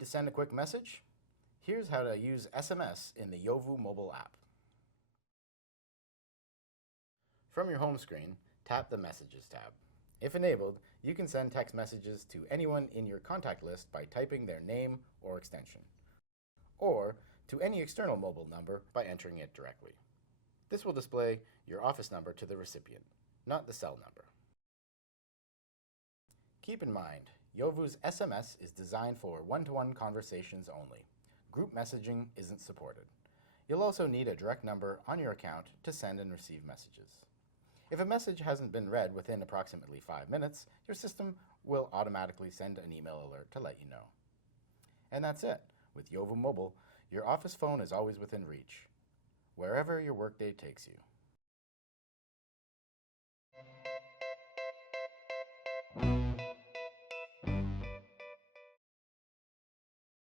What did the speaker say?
Need to send a quick message? Here's how to use SMS in the Yovu mobile app. From your home screen, tap the Messages tab. If enabled, you can send text messages to anyone in your contact list by typing their name or extension, or to any external mobile number by entering it directly. This will display your office number to the recipient, not the cell number. Keep in mind, Yovu's SMS is designed for one-to-one conversations only. Group messaging isn't supported. You'll also need a direct number on your account to send and receive messages. If a message hasn't been read within approximately 5 minutes, your system will automatically send an email alert to let you know. And that's it. With Yovu Mobile, your office phone is always within reach, wherever your workday takes you.